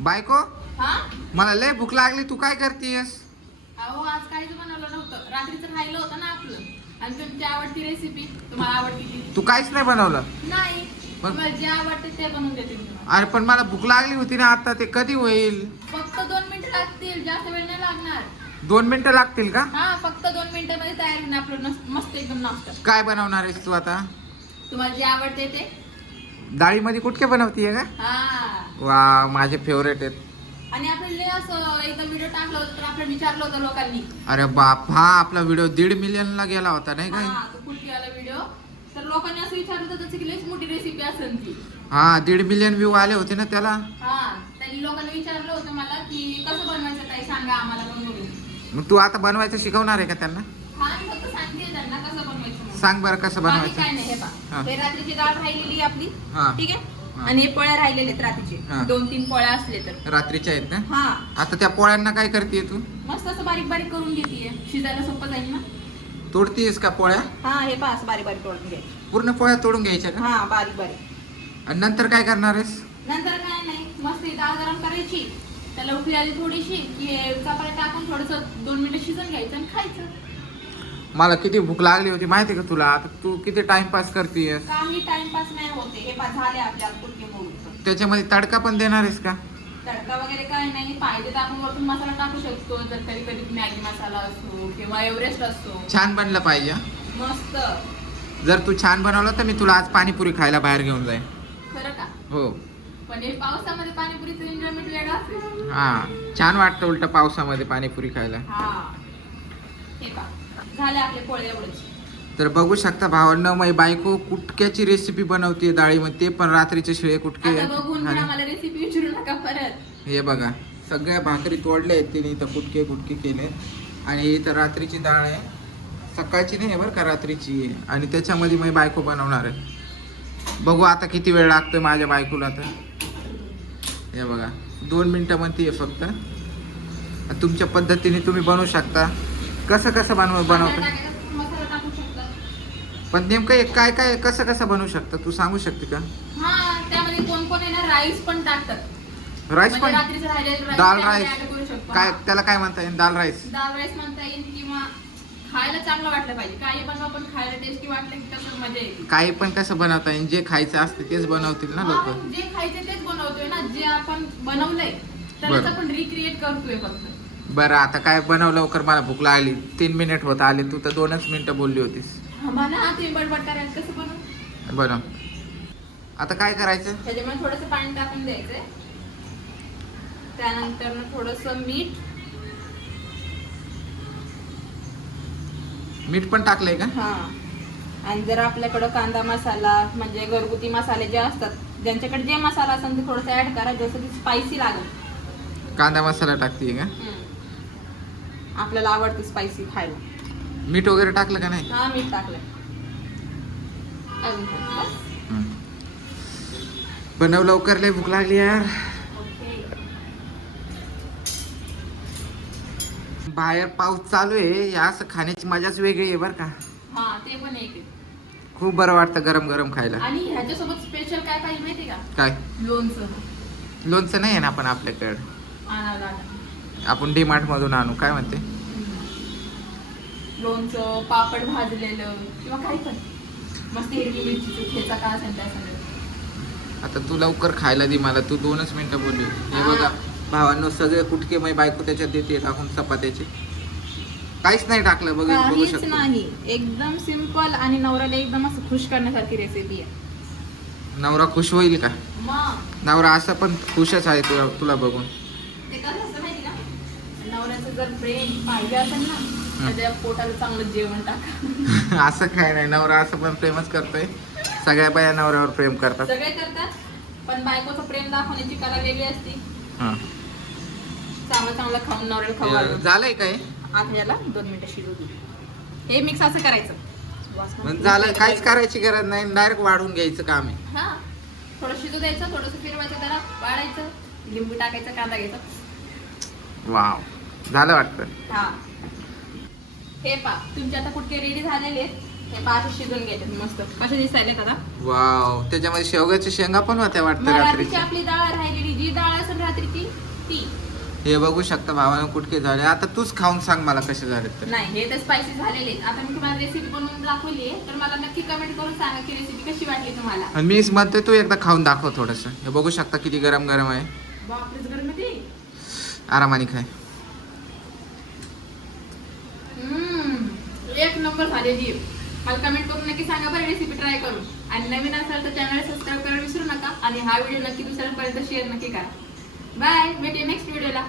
बायको हा मला लय भूक लागली, तू काय करतेस? अहो आज काहीच बनवलं नव्हतं, रात्रीचं राहिलं होतं ना आपलं. आणि तुमची आवडती रेसिपी तुम्हाला आवडती ती तू काहीच नाही बनवलं? नाही. पण- तुम्हाला जे आवडते ते बनवून देते मी तुम्हाला. अरे पण मला भूक लागली होती ना आता, ते कधी होईल? फक्त 2 मिनिटं लागतील, जास्त वेळ नाही लागणार. 2 मिनिटं लागतील का? हा फक्त 2 मिनिटांमध्ये तयार होईल आपलं मस्त एकदम नाश्ता. काय बनवणार आहेस तू आता? तुम्हाला जे आवडते ते. डाळीमध्ये कुटके बनवतीये का? हा वा, माझे फेवरेट आहेत. आणि आपल्याला असं एकदा व्हिडिओ टाकला होता तर आपल्याला विचारलं होतं लोकांनी. अरे बाप, हा आपला व्हिडिओ 1.5 मिलियनला गेला होता नाही काय? हा तो कुठली आला व्हिडिओ. तर लोकांनी असं विचारलं होतं त्याची की लईच मोठी रेसिपी असेल ती. हा 1.5 मिलियन व्ह्यू आले होते ना त्याला. हा त्यांनी लोकांनी विचारलं होतं मला की कसं बनवायचं ताई सांगा आम्हाला बनवून. मग तू आता बनवायचं शिकवणार आहे का त्यांना? हा मी फक्त सांगते त्यांना कसं बनवायचं म्हणून. सांग बरं कसं बाकी बनवायचं. काय नाही. हे हा. पहा, हे रात्रीची डाळ राहिलेली आपली. हा. ठीक हा. आहे. आणि हे पोळ्या राहिलेले आहेत रात्रीचे. हा. 2-3 पोळ्या असले तर. रात्रीच्या आहेत का? हा आता त्या पोळ्यांना काय करते तू? मस्त असं बारीक बारीक करून घेतीये, शिजायला सोपं जाईल ना. तोडतीयस का पोळ्या? हा हे पहा असं बारीक बारीक करून घ्यायचं. पूर्ण पोळ्या तोडून घ्यायच्या का? हा बारीक बारीक. आणि नंतर काय करणार आहेस? नंतर काय नाही, मस्त ही डाळ गरम करायची, त्याला उकळी आली थोडीशी की हे चपाती टाकून थोडंसं 2 मिनिटं शिजून घ्यायचं आणि खायचं. मला किती भूक लागली होती माहिती का तुला? आता तू किती टाइमपास करतेयस. काही टाइमपास नाही होते. हे पहा झाले आपल्या कुटके मोडून. त्याच्यामध्ये तडका पण देणार आहेस का? तडका वगैरे काही नाही, पाहिजे तर आपण वरतून मसाला टाकू शकतो. जर कधी कधी मॅगी मसाला असतो किंवा एव्हरेस्ट असतो. छान बनलं पाहिजे हं? मस्त. जर तू छान बनवलं तर मी तुला आज पाणीपुरी खायला बाहेर घेऊन जाईन. खरं का? हो. पण हे पावसामध्ये पाणीपुरीचं एन्जॉयमेंट वेगळं असेल. हा छान वाटतं उलट पावसामध्ये पाणीपुरी खायला. हा हे पहा झाले आपले पोळे एवढेच. तर बघू शकता भावांनो, माझी बायको कुटक्याची रेसिपी बनवते डाळीमध्ये, ते पण रात्रीचे शिळे कुटके. आता बघून पण आणि आम्हाला रेसिपी विचारू नका परत. हे बघा सगळ्या भाकरी तोडल्या आहेत तिने, इथं कुटके केले. आणि इथं रात्रीची डाळ आहे, सकाळची नाही बरं का, रात्रीची आहे. आणि त्याच्यामध्ये मी बायको बनवणार आहे. बघू आता किती वेळ लागतोय माझ्या बायकोला. तर हे बघा 2 मिनटं म्हणते फक्त. तुमच्या पद्धतीने तुम्ही बनवू शकता. कसं बनवतं मसाला टाकू शकता. पण नेमकं हे काय कसं बनवू शकता तू सांगू शकते का? हा त्यामध्ये कोण आहे ना राईस पण टाकतात. राईस म्हणजे पण? रात्रीचं राहिलेलं rice दाल त्यामध्ये राईस add करू शकतो. काय हा. त्याला काय म्हणता येईल? दाल राईस. दाल राईस म्हणता येईल किंवा खायला चांगलं वाटलं पाहिजे. काही बनवा पण खायला टेस्टी वाटलं की कसं मजा येते. काही पण कसं बनवता येईल, जे खायचं असते तेच बनवतील ना लोक. आपण जे खायचे तेच बनवतोय ना, जे आपण बनवलंय बरं. त्यालाच आपण रिक्रिएट करतोय फक्त. बरं आता काय बनव लवकर, मला भूक लागली. 3 मिनिट होत आले, तू तर 2च मिनिटं बोलली होतीस. मला हा तुम्ही बडबड करायला कसं बनव. बरं आता काय करायचं? त्याच्यामुळे थोडंसं पाणी टाकून द्यायचंय. त्यानंतर थोडंसं मीठ पण टाकलंय का? हा. आणि जर आपल्याकडं कांदा मसाला म्हणजे घरगुती मसाले जे असतात, ज्यांच्याकडे जे मसाला असेल ते थोडंसं ऍड करा, जसं की स्पायसी लागेल. कांदा मसाला टाकतीये का? आपल्याला आवडतं स्पायसी खायला. मीठ वगैरे टाकलं का नाही? हा मीठ टाकलंय. अजून थोडं बस. बनव लवकर, लय भूक लागली यार. ओके. बाहेर पाऊस चालू आहे, या असं खाण्याची मजाच वेगळी आहे बरं का. हा ते पण एक आहे. खूप बरं वाटतं गरम गरम खायला. आणि ह्याच्यासोबत स्पेशल काय पाहिजे माहिती का? काय? लोणचं. लोणचं नाही आहे ना आपण आपल्याकडे. आणावं लागेल. आपण डीमार्ट मधून आणू. काय म्हणते? लोणचं, पापड भाजलेलं किंवा काही पण. मस्त हिरवी मिरचीचं ठेचा का असेल त्या सगळं. आता तू लवकर खायला दे मला, तू 2च मिनिटं बोलली होती. हे बघा भावांनो, सगळे कुटके माझी बायको त्याच्यात देते टाकून चपात्याचे. काहीच नाही टाकलं बघू काहीच शकतो. नाही, एकदम सिंपल आणि नवऱ्याला एकदम असं खुश करण्यासारखी रेसिपी आहे. नवरा खुश होईल का? मग नवरा असं पण खुशच आहे तुला बघून. ते कसं असतं माहिती का, नवऱ्याचं जर प्रेम पाहिजे असेल ना, त्याच्या पोटाला चांगलं जेवण टाका. असं काय नाही, नवरा असं पण प्रेमच करतोय. सगळ्या बाया नवऱ्यावर प्रेम करतात. सगळे करतात, पण बायकोचं प्रेम दाखवण्याची कला वेगळी असते. हा. चांगलं खाऊन नवऱ्याला खाऊ घालून. झालंय काय? आता याला 2 मिनिटं शिजू दे. हे मिक्स असं करायचं. मग झालं, काहीच करायची गरज नाही, डायरेक्ट वाढून घ्यायचं काम आहे. हा थोडं शिजू द्यायचं, थोडंसं फिरवायचं, त्याला वाढायचं, लिंबू टाकायचं, कांदा घ्यायचा. वाव झालं वाटतं. हा हे पा तुमचे आता कुठके रेडी झालेले आहेत. हे पाच शिजून घ्यायचे मस्त कसे दिसायले आता. वाव, त्याच्यामध्ये शेवग्याच्या शेंगा पण होत्या वाटतं मग रात्रीची रात्रीची. आपली डाळ राहिलेली जी डाळ असेल रात्रीची ती. हे बघू शकता भावानं कुटके झाले. आता तूच खाऊन सांग मला कसे झाले तर. नाही हे तर स्पायसी झालेले आहेत. आता मी तुम्हाला रेसिपी बनवून दाखवली आहे, तर मला नक्की कमेंट करून सांगा की रेसिपी कशी वाटली तुम्हाला. आणि मीच म्हणतोय तू एकदा खाऊन दाखव थोडस. हे बघू शकता किती गरम गरम आहे. बापरेच गरम आहे ते. आरामाने खाय. एक नंबर झालेली आहे. मला कमेंट करून नक्की सांगा बरं रेसिपी ट्राय करून. आणि नवीन असाल तर चॅनल सबस्क्राईब करायला विसरू नका आणि हा व्हिडिओ नक्की दुसऱ्यांपर्यंत शेअर नक्की करा. बाय, भेटूया नेक्स्ट व्हिडिओला.